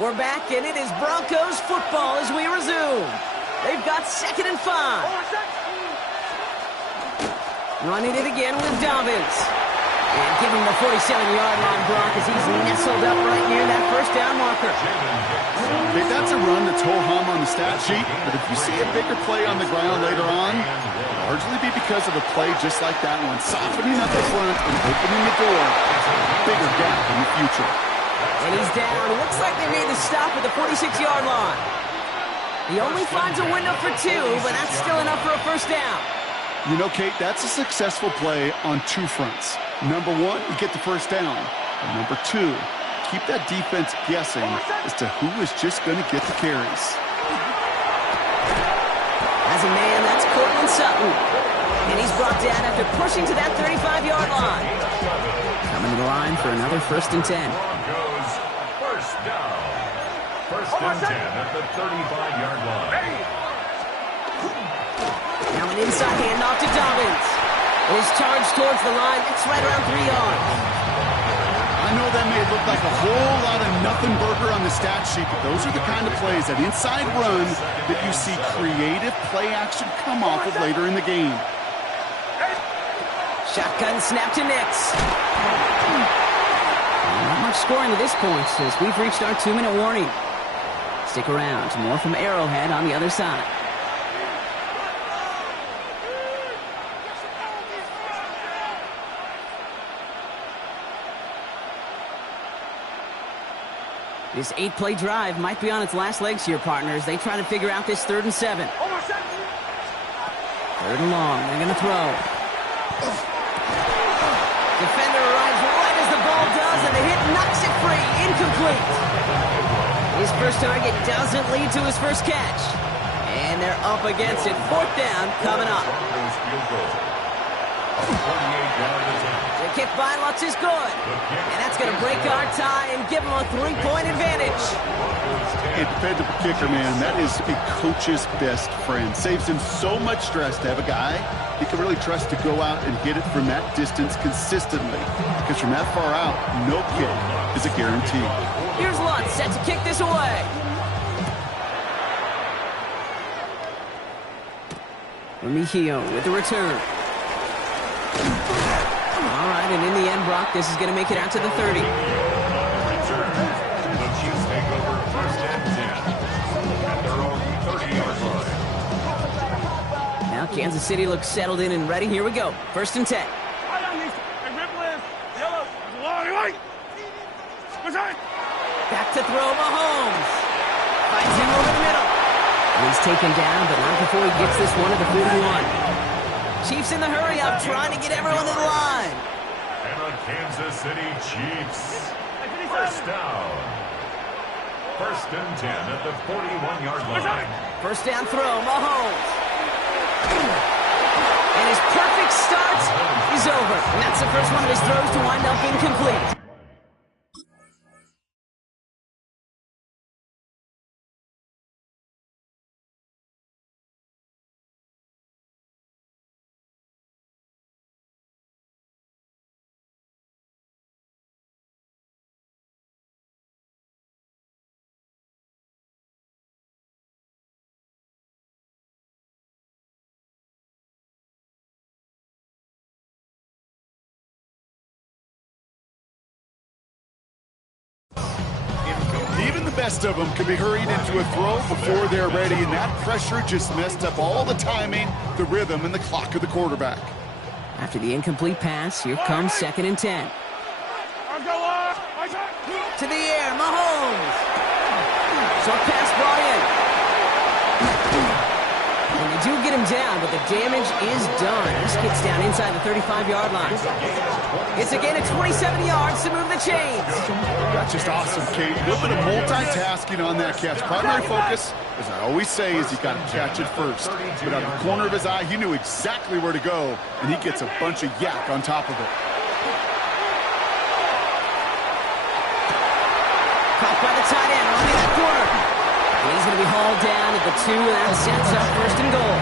We're back, and it is Broncos football as we resume. They've got 2nd and 5. Running it again with Dobbins. And give him the 47-yard line, Brock, as he's nestled up right near that first down marker. Okay, that's a run that's ho-hum on the stat sheet, but if you see a bigger play on the ground later on, it'll largely be because of a play just like that one, softening up the front and opening the door to a bigger gap in the future. And he's down. Looks like they made the stop at the 46-yard line. He only finds a window for 2, but that's still enough for a first down. You know, Kate, that's a successful play on 2 fronts. Number 1, you get the first down. And number 2, keep that defense guessing as to who is just going to get the carries. As a man, that's Cortland Sutton. And he's brought down after pushing to that 35-yard line. Coming to the line for another 1st and 10. Broncos, first down. 1st and 10 at the 35-yard line. Now an inside handoff to Dobbins. His charge towards the line, it's right around 3 yards. I know that may look like a whole lot of nothing burger on the stat sheet, but those are the kind of plays, that inside run, that you see creative play action come off of later in the game. Shotgun snap to Nix. Not much scoring at this point as we've reached our 2-minute warning. Stick around, more from Arrowhead on the other side. This 8-play drive might be on its last legs here, partners. They try to figure out this 3rd and 7. 3rd and long. They're going to throw. Defender arrives right as the ball does, and the hit knocks it free. Incomplete. His first target doesn't lead to his first catch. And they're up against it. 4th down coming up. The kick by Lutz is good. And that's going to break our tie and give him a 3-point advantage. A dependable kicker, man, that is a coach's best friend. Saves him so much stress to have a guy he can really trust to go out and hit it from that distance consistently. Because from that far out, no kick is a guarantee. Here's Lutz set to kick this away. Remigio with the return. All right, and in the end, Brock, this is going to make it out to the 30. The Chiefs take over 1st and 10 at their own 30-yard line. Now Kansas City looks settled in and ready. Here we go. 1st and 10. Back to throw, Mahomes. Finds him over the middle. And he's taken down, but not before he gets this one at the 41. Chiefs in the hurry-up, trying to get everyone to the line. And the Kansas City Chiefs. First down. 1st and 10 at the 41-yard line. First down throw, Mahomes. And his perfect start is over. And that's the first one of his throws to wind up incomplete. Even the best of them can be hurried into a throw before they're ready, and that pressure just messed up all the timing, the rhythm, and the clock of the quarterback. After the incomplete pass, here comes 2nd and 10. To the air, Mahomes. Short pass brought in. And they do get him down, but the damage is done. He skids down inside the 35-yard line. It's a gain of 27 yards to move the chains. That's just awesome, Kate. A little bit of multitasking on that catch. Primary focus, as I always say, is you got to catch it first. But out of the corner of his eye, he knew exactly where to go, and he gets a bunch of yak on top of it. Caught by the tight end, running that corner. And he's going to be hauled down at the 2, and that sets up 1st and goal.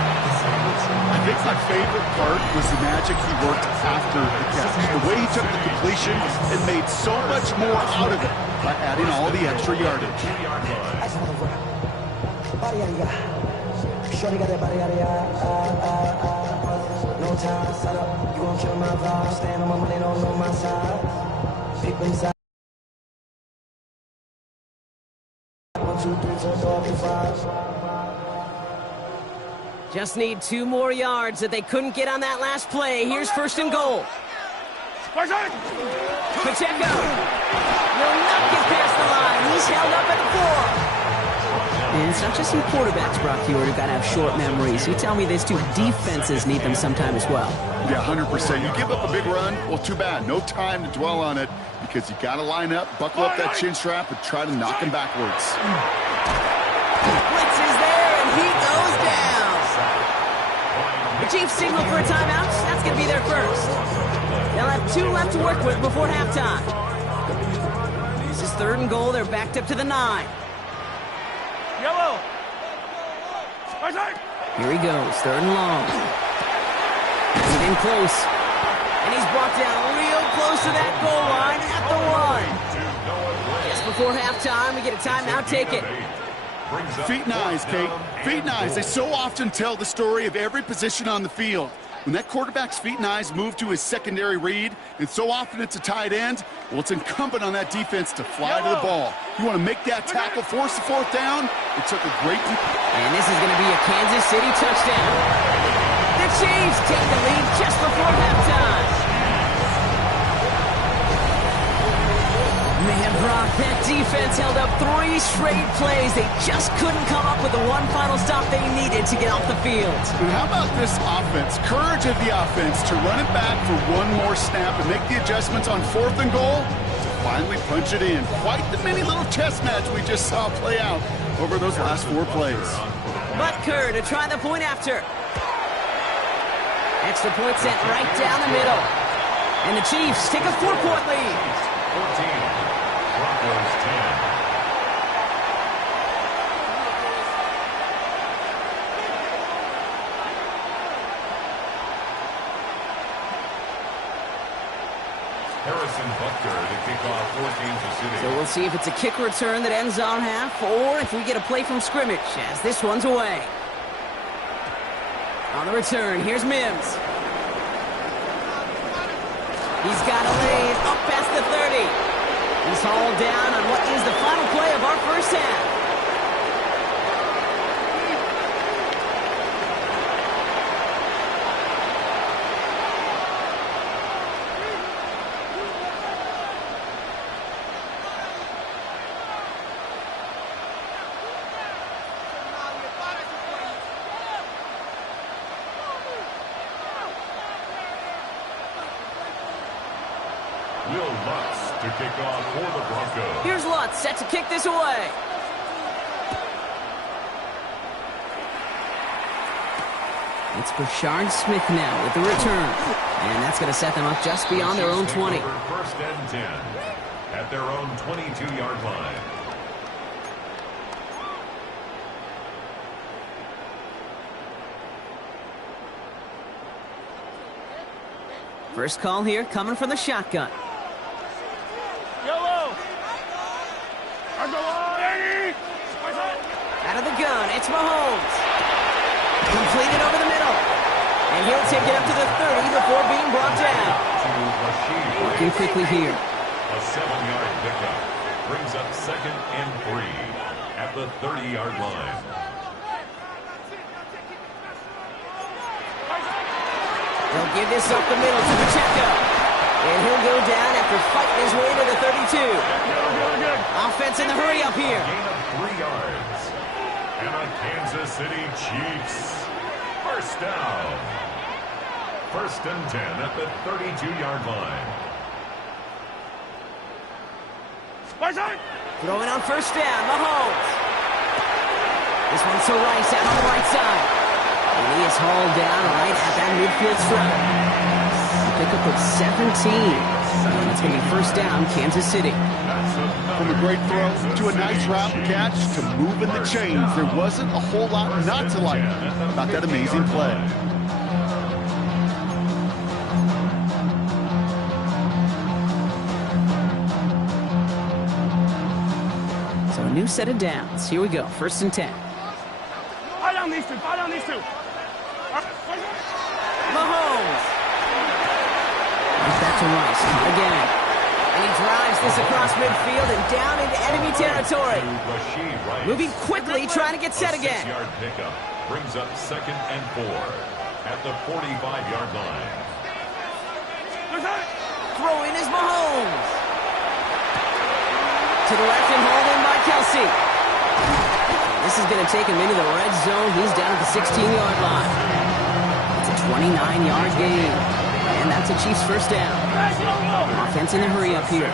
I think my favorite part was the magic he worked after the catch. The way he took the completion and made so much more out of it by adding all the extra yardage. No time, set up, you gon' kill my vibe. Stand on my money, don't know my side. Pick them sides. 1, 2, 3, 4, 5. Just need 2 more yards that they couldn't get on that last play. Here's 1st and goal. Pacheco will not get past the line. He's held up at the 4. And it's not just some quarterbacks, Brock Huard, who've got to have short memories. You tell me these 2 defenses need them sometime as well. Yeah, 100%. You give up a big run, well, too bad. No time to dwell on it because you got to line up, buckle up that chin strap, and try to knock him backwards. Blitz is there, and he goes down. The Chiefs signal for a timeout. That's going to be their first. They'll have 2 left to work with before halftime. This is 3rd and goal. They're backed up to the 9. Yellow. Here he goes, 3rd and long. He's in close. And he's brought down real close to that goal line at the 1. Just before halftime, we get a timeout. Take it. Feet and eyes, Kate. Feet and eyes. They so often tell the story of every position on the field. When that quarterback's feet and eyes move to his secondary read, and so often it's a tight end, well, it's incumbent on that defense to fly to the ball. You want to make that tackle, force the 4th down. It took a great... And this is going to be a Kansas City touchdown. The Chiefs take the lead just before halftime. Man, Brock, that defense held up 3 straight plays. They just couldn't come up with the one final stop they needed to get off the field. And how about this offense? Courage of the offense to run it back for 1 more snap and make the adjustments on 4th and goal to finally punch it in. Quite the mini little chess match we just saw play out over those last 4 plays. Butker to try the point after. Extra point sent right down the middle. And the Chiefs take a 4-point lead. 14. Broncos 10. Harrison Butker to kick off for Kansas City. So we'll see if it's a kick return that ends on half, or if we get a play from scrimmage, as this one's away. On the return, here's Mims. He's got a lane up past the 30. He's hauled down on what is the final play of our first half. Will Lutz to kick off for the Broncos. Here's Lutz set to kick this away. It's Brashard Smith now with the return. And that's going to set them up just beyond their own 20. 1st and 10 at their own 22-yard line. First call here coming from the shotgun. Yellow. Out of the gun, it's Mahomes. Completed over the middle. And he'll take it up to the 30 before being brought down. Working quickly here. A 7-yard pickup brings up 2nd and 3 at the 30-yard line. They'll give this up the middle to Pacheco. And he'll go down after fighting his way to the 32. Offense in the hurry up here. Gain of 3 yards. And a Kansas City Chiefs. First down. 1st and 10 at the 32-yard line. Throwing on first down, Mahomes. This one's to Rice out on the right side. And he is hauled down right at that midfield stripe. Pick up of 17. And it's going to be first down, Kansas City. From a great throw to a nice route catch to moving the chains, there wasn't a whole lot not to like about that amazing play. new set of downs. Here we go, 1st and 10. Fire down these two. Mahomes. Back to Rice. Again. And he drives this across midfield and down into enemy territory. Moving quickly, trying to get set again. 6-yard pickup brings up 2nd and 4 at the 45-yard line. Throw in is Mahomes. To the left and hauled in by Kelsey. This is going to take him into the red zone. He's down at the 16-yard line. It's a 29-yard gain. And that's a Chiefs 1st down. Offense in a hurry up here.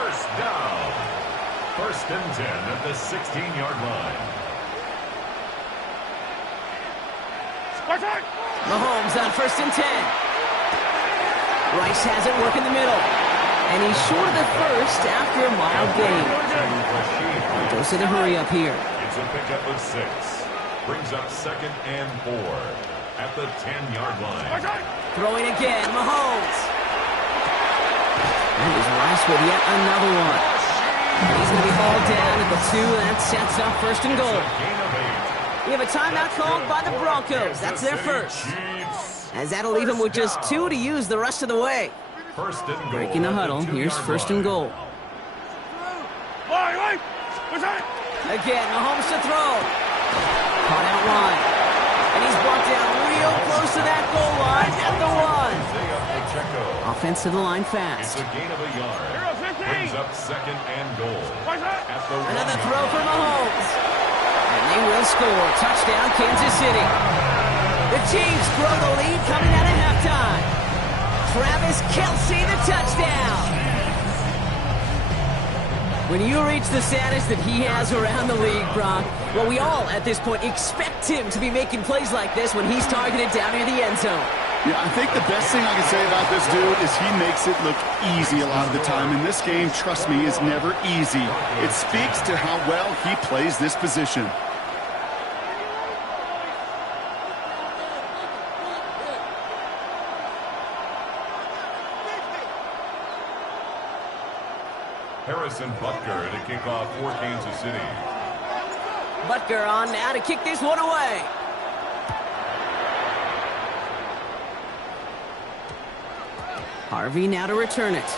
First down. 1st and 10 at the 16-yard line. Mahomes on 1st and 10. Rice has it work in the middle. And he's short of the 1st after a mild gain. Goes to the hurry up here. It's a pickup of 6. Brings up 2nd and 4 at the 10-yard line. Throwing again, Mahomes. And he's Rice with yet another one. And he's going to be hauled down at the 2. That sets up 1st and goal. Gain of 8. We have a timeout called by the Broncos. That's their first. As that'll leave them with just 2 to use the rest of the way. 1st and goal. Breaking the huddle. Here's 1st and goal. Again, Mahomes to throw. Caught out wide. And he's brought down real close to that goal line at the 1. Offense to the line fast. It's a gain of a yard. Brings up 2nd and goal. At the Another 1 throw yard for line. Mahomes. And they will score. Touchdown, Kansas City. The Chiefs grow the lead coming out of halftime. Travis Kelce, the touchdown. When you reach the status that he has around the league, Brock, well, we all at this point expect him to be making plays like this when he's targeted down near the end zone. Yeah, I think the best thing I can say about this dude is he makes it look easy a lot of the time. And this game, trust me, is never easy. It speaks to how well he plays this position. Harrison Butker to kick off for Kansas City. Butker on now to kick this one away. Harvey now to return it.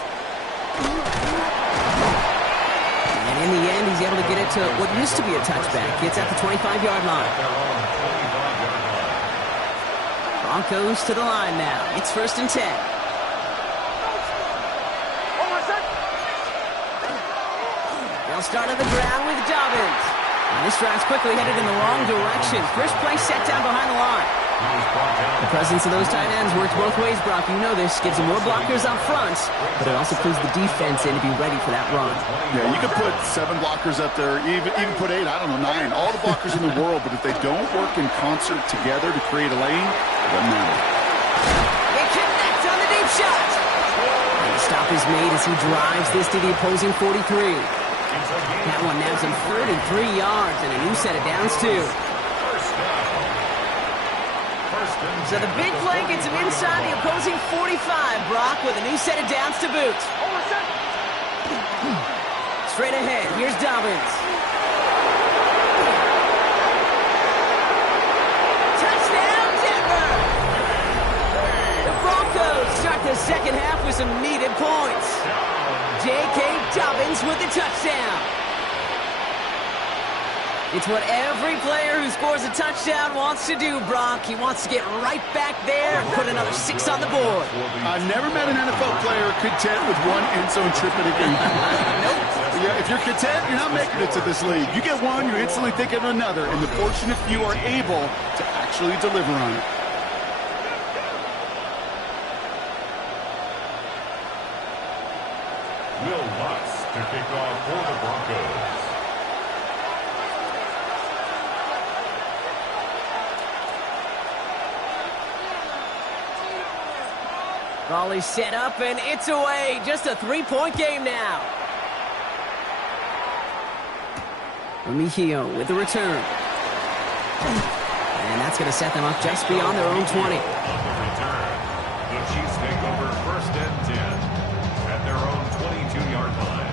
And in the end, he's able to get it to what used to be a touchback. Gets at the 25-yard line. Broncos to the line now. It's 1st and 10. They'll start on the ground with Dobbins. And this drive's quickly headed in the wrong direction. First play set down behind the line. The presence of those tight ends works both ways, Brock. You know this. Gives them more blockers up front, but it also clues the defense in to be ready for that run. Yeah, you could put 7 blockers up there, even put 8, I don't know, 9. All the blockers in the world, but if they don't work in concert together to create a lane, it doesn't matter. They connect on the deep shot. And the stop is made as he drives this to the opposing 43. That one nabs him 33 yards and a new set of downs, too. So the big play gets him inside the opposing 45, Brock, with a new set of downs to boot. Straight ahead, here's Dobbins. Touchdown, Denver! The Broncos start the second half with some needed points. J.K. Dobbins with the touchdown. It's what every player who scores a touchdown wants to do, Brock. He wants to get right back there and put another 6 on the board. I've never met an NFL player content with one end zone trip in a game. Nope. Yeah, if you're content, you're not making it to this league. You get one, you instantly think of another, and the fortunate few are able to actually deliver on it. Will Lutz to kick off for the Broncos. Volley set up, and it's away. Just a 3-point game now. Remigio with the return. And that's going to set them up just beyond their own 20. On the return, the Chiefs take over 1st and 10 at their own 22-yard line.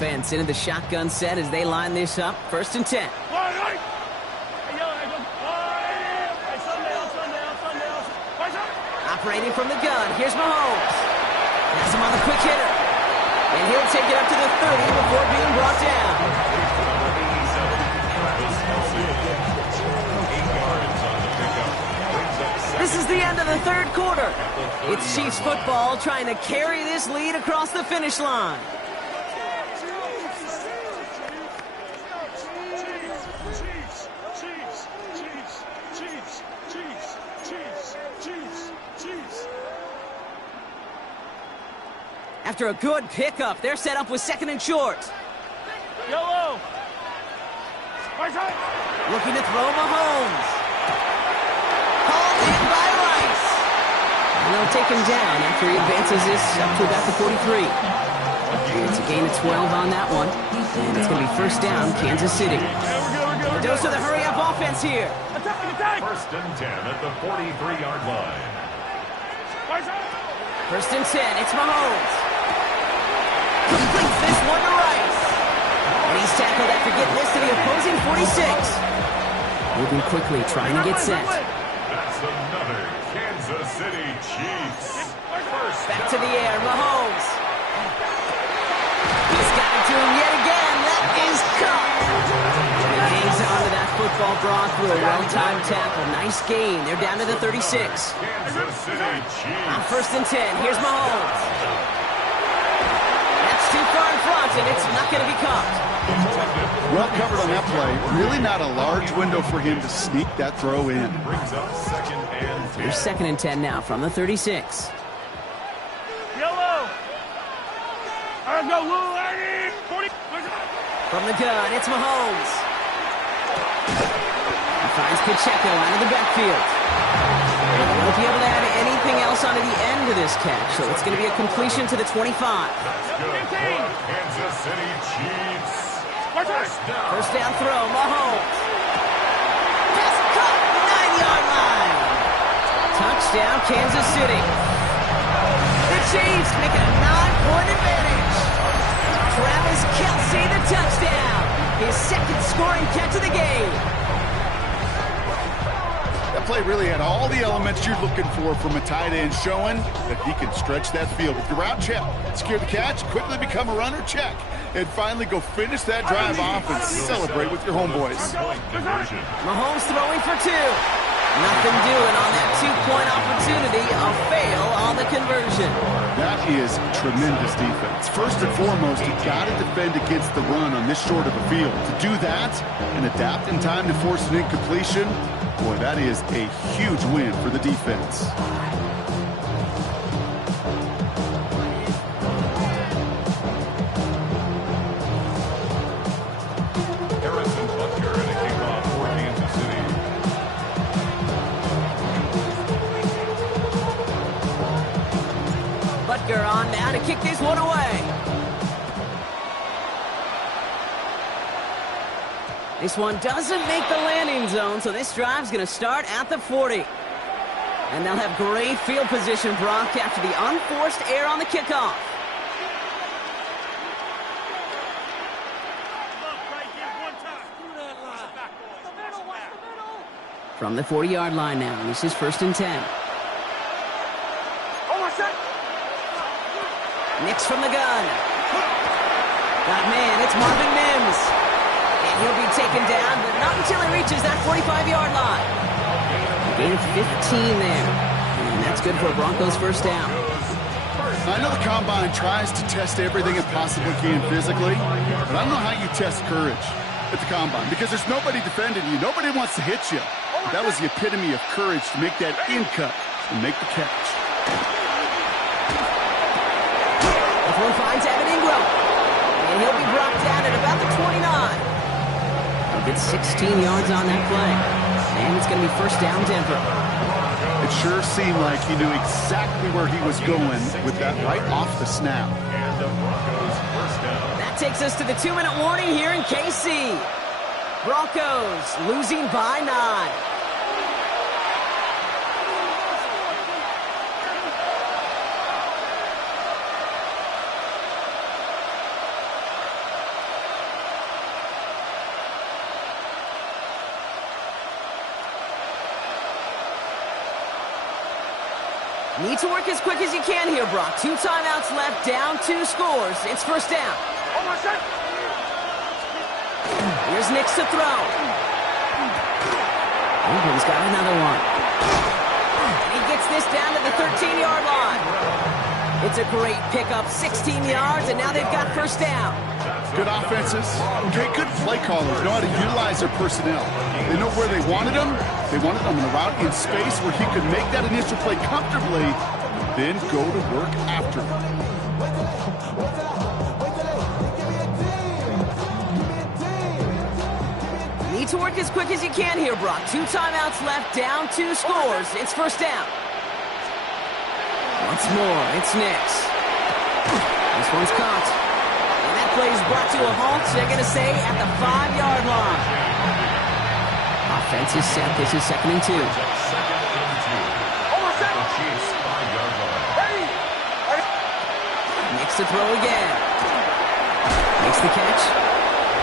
offense into the shotgun set as they line this up. 1st and 10. Operating from the gun, here's Mahomes. Has him on the quick hitter. And he'll take it up to the 30 before being brought down. This is the end of the 3rd quarter. It's Chiefs football trying to carry this lead across the finish line. After a good pickup, they're set up with 2nd and short. Yellow. Looking to throw Mahomes. Hauled in by Rice. And they'll take him down after he advances this up to about the 43. It's a gain of 12 on that one. And it's going to be 1st down, Kansas City. A dose of the hurry-up offense here. Attack. 1st and 10 at the 43-yard line. 1st and 10, it's Mahomes. Completes this one to Rice. And he's tackled after getting this to the opposing 46. Moving quickly, trying to get set. That's another Kansas City Chiefs. Back to the air, Mahomes. He's got it to him yet again. That is caught. And he hangs on to that football, Brock, with a well-timed tackle. Nice gain. They're down to the 36. Kansas City Chiefs. On 1st and 10, here's Mahomes. That's too far in front, and it's not going to be caught. Well covered on that play. Really not a large window for him to sneak that throw in. Brings up 2nd and 10. Here's 2nd and 10 now from the 36. Yellow. Go, Lou. 40. From the gun, it's Mahomes. He finds Pacheco out of the backfield. He won't be able to add anything else onto the end of this catch, so it's going to be a completion to the 25. That's good for Kansas City Chiefs. 1st down throw, Mahomes. Pass caught at the 9-yard line. Touchdown, Kansas City. The Chiefs make it a 9-point advantage. Travis Kelce, the touchdown. His 2nd scoring catch of the game. That play really had all the elements you're looking for from a tight end, showing that he can stretch that field. With your route, check. Secure the catch, quickly become a runner, check. And finally go finish that drive off and celebrate with your homeboys. Mahomes throwing for 2. Nothing doing on that 2-point opportunity. A fail on the conversion. That is tremendous defense. First and foremost, you got to defend against the run on this short of a field. To do that and adapt in time to force an incompletion, boy, that is a huge win for the defense. Butker on now to kick this one away. This one doesn't make the landing zone, so this drive's going to start at the 40. And they'll have great field position, Brock, after the unforced error on the kickoff. From the 40-yard line now, this is 1st and 10. Nix from the gun. Got man, it's Marvin Mims. And he'll be taken down, but not until he reaches that 45-yard line. Gain of 15 there. And that's good for a Broncos 1st down. I know the Combine tries to test everything it possibly can physically, but I don't know how you test courage at the Combine, because there's nobody defending you. Nobody wants to hit you. But that was the epitome of courage to make that in cut and make the catch. This one finds Evan Ingram. And he'll be brought down at about the 29. A good 16 yards on that play. And it's going to be 1st down, Denver. It sure seemed like he knew exactly where he was going with that right off the snap. That takes us to the 2-minute warning here in KC. Broncos losing by 9. Need to work as quick as you can here, Brock. 2 timeouts left, down 2 scores. It's first down. Here's Nix to throw. Oh, he's got another one. And he gets this down to the 13-yard line. It's a great pickup, 16 yards, and now they've got first down. Good offenses. Okay, good play callers know how to utilize their personnel. They know where they wanted them. They wanted them in a route in space where he could make that initial play comfortably, then go to work after. Need to work as quick as you can here, Brock. 2 timeouts left, down 2 scores. It's first down. Once more, it's Nix. This one's caught. And that play is brought to a halt, they're going to say, at the 5-yard line. Offense is set. This is 2nd and 2. Nix to throw again. Makes the catch.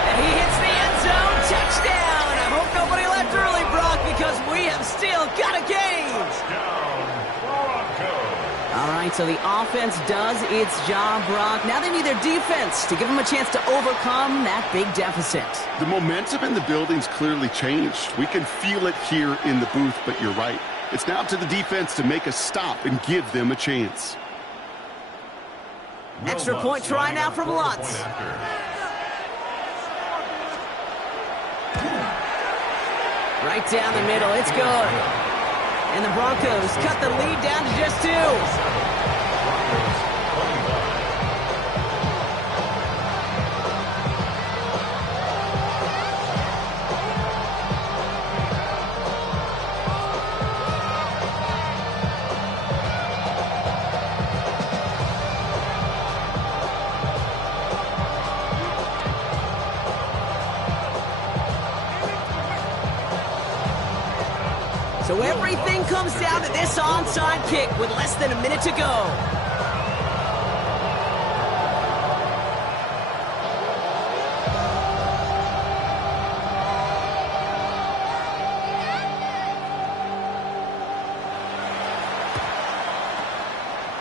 And he hits the end zone. Touchdown. I hope nobody left early, Brock, because we have still got a game. All right, so the offense does its job, Brock. Now they need their defense to give them a chance to overcome that big deficit. The momentum in the building's clearly changed. We can feel it here in the booth, but you're right. It's now up to the defense to make a stop and give them a chance. Extra point try now from Lutz. Right down the middle, it's good. And the Broncos cut the lead down to just 2. So everything comes down to this onside kick with less than a minute to go.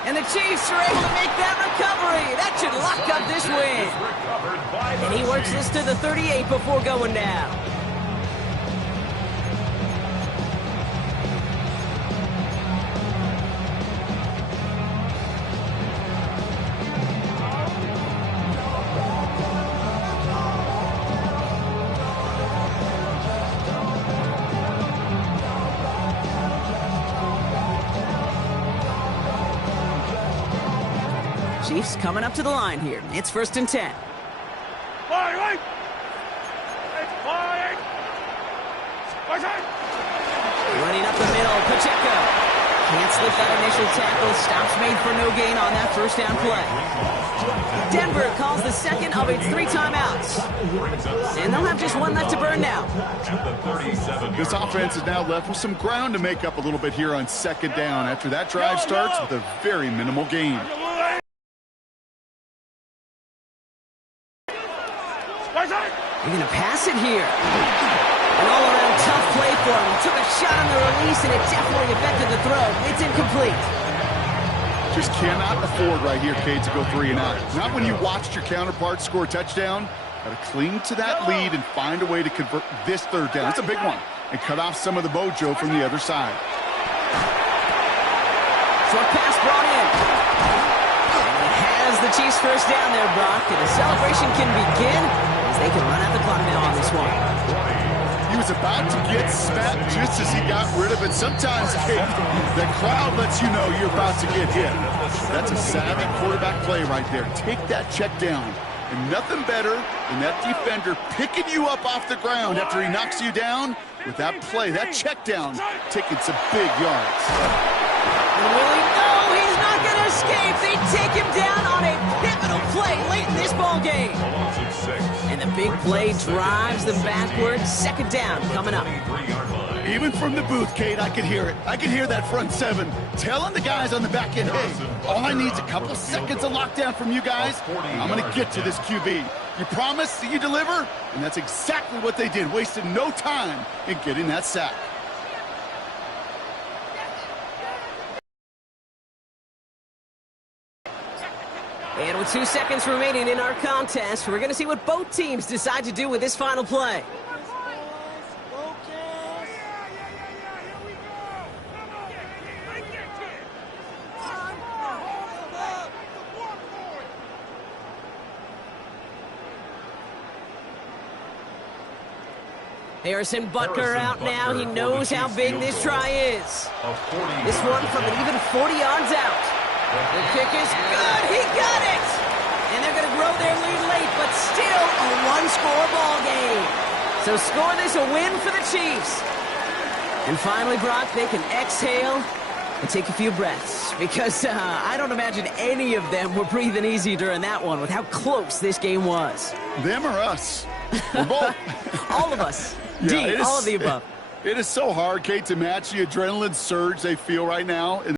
And the Chiefs are able to make that recovery. That should lock up this win. And he works this to the 38 before going down. Chiefs coming up to the line here. It's 1st and 10. Running up the middle, Pacheco. Can't slip that initial tackle. Stops made for no gain on that first down play. Denver calls the second of its 3 timeouts. And they'll have just 1 left to burn now. This offense is now left with some ground to make up a little bit here on 2nd down after that drive starts with a very minimal gain. They're going to pass it here. An all-around tough play for him. He took a shot on the release, and it definitely affected the throw. It's incomplete. Just cannot afford right here, Cade, to go 3 and out. Not when you watched your counterpart score a touchdown. Got to cling to that lead and find a way to convert this 3rd down. It's a big one. And cut off some of the mojo from the other side. Short pass brought in. And it has the Chiefs first down there, Brock. And the celebration can begin as they can run out the clock now on this one. He was about to get spat just as he got rid of it. Sometimes, Kate, the crowd lets you know you're about to get hit. That's a savvy quarterback play right there. Take that check down. And nothing better than that defender picking you up off the ground after he knocks you down with that play, that check down, taking some big yards. And Willie, no, he's not going to escape. They take him down on a pivotal play late in this ball game. And the big play drives them backwards. 2nd down coming up. Even from the booth, Kate, I could hear it. I could hear that front 7 telling the guys on the back end, hey, all I need is a couple seconds of lockdown from you guys. I'm going to get to this QB. You promise that you deliver? And that's exactly what they did. Wasted no time in getting that sack. And with 2 seconds remaining in our contest, we're going to see what both teams decide to do with this final play. Harrison Butker out now. He knows how big this try is. This one from an even 40 yards out. The kick is good. He got it. And they're going to grow their lead late, but still a one-score ball game. So score this a win for the Chiefs. And finally, Brock, they can exhale and take a few breaths, because I don't imagine any of them were breathing easy during that one with how close this game was. Them or us? We're both. All of us. Yeah, all of the above. It is so hard, Kate, to match the adrenaline surge they feel right now.